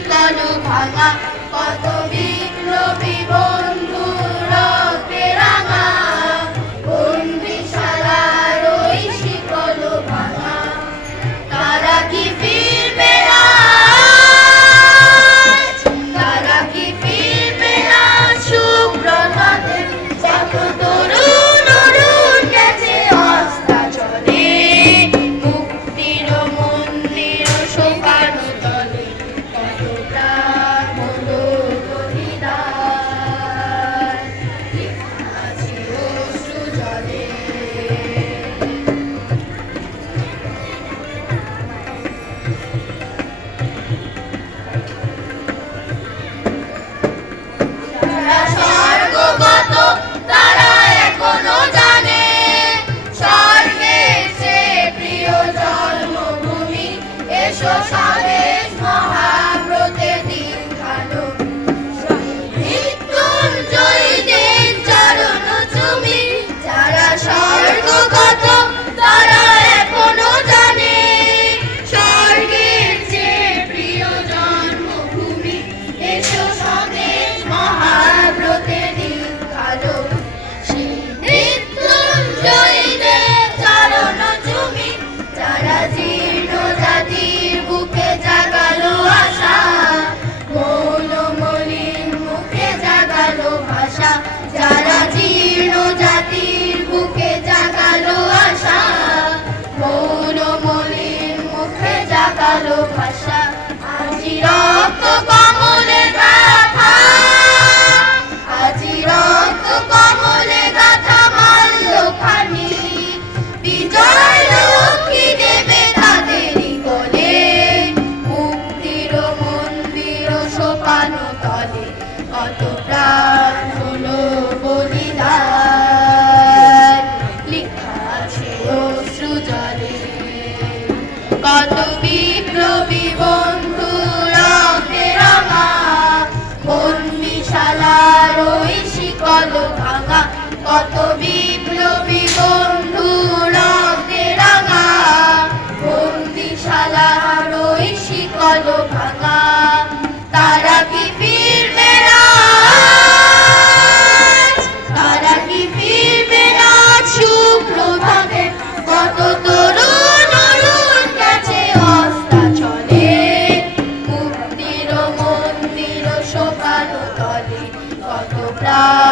শিকল ভাঙা, কত বিপ্লবী বন্ধু রক্তে রাঙা, বন্দিশালার ওই শিকল ভাঙা। তারা কি ফিরবে আজ, তারা কি ফিরবে আজ সুব্রততে, কত তরুণ অরুণ গেছে অস্তাচলে, মুক্তির মন্দির সোপানো তলে, কত প্রাণ হলো বলিদান, আছে অশ্রু জলে। যারা স্বর্গগত তারা এখনো জানে, স্বর্গের চেয়ে প্রিয় জন্মভূমি, এসো স্বদেশ মহাব্রতে দিন ভালো, মৃত্যুঞ্জয়ীদের চরণ চুমি। যারা স্বর্গগত তারা এখনো জানে, স্বর্গের চেয়ে প্রিয় জন্মভূমি, এসো স্বদেশ মহাব্রতে দিন ভালো, সেই মৃত্যুঞ্জয়ীদের চরণ চুমি। যারা জীর্ণ জাতির বুকে জাগালো আশা, মৌন মলিন মুখে জাগালো ভাষা। যারা জীর্ণ জাতির বুকে জাগালো আশা, মৌন মলিন মুখে জাগালো ভাষা। আজি রক্ত কমলে গাথা, আজি রক্ত কমলে গাথা মাল্যখানি, বিজয় লক্ষ্মী দেবে তাদেরই কোলে, মুক্তির মন্দির সোপানো তলে, কত প্রাণ হলো বলিদান, লিখা আছে অশ্রু জলে। কত বিপ্লবী বন্ধু রক্তে রাঙা, বন্দিশালার ওই শিকল ভাঙা, কত বিপ্লবী বন্ধু রক্তে রাঙা, বন্দিশালার ওই শিকল ভাঙা। তারা কি ফিরবে আজ, তারা কি ফিরবে আজ সুপ্রভাতে, কত তরুণ অরুণ গেছে অস্তাচলে, মুক্তির মন্দির সোপানো তলে, কত প্রাণ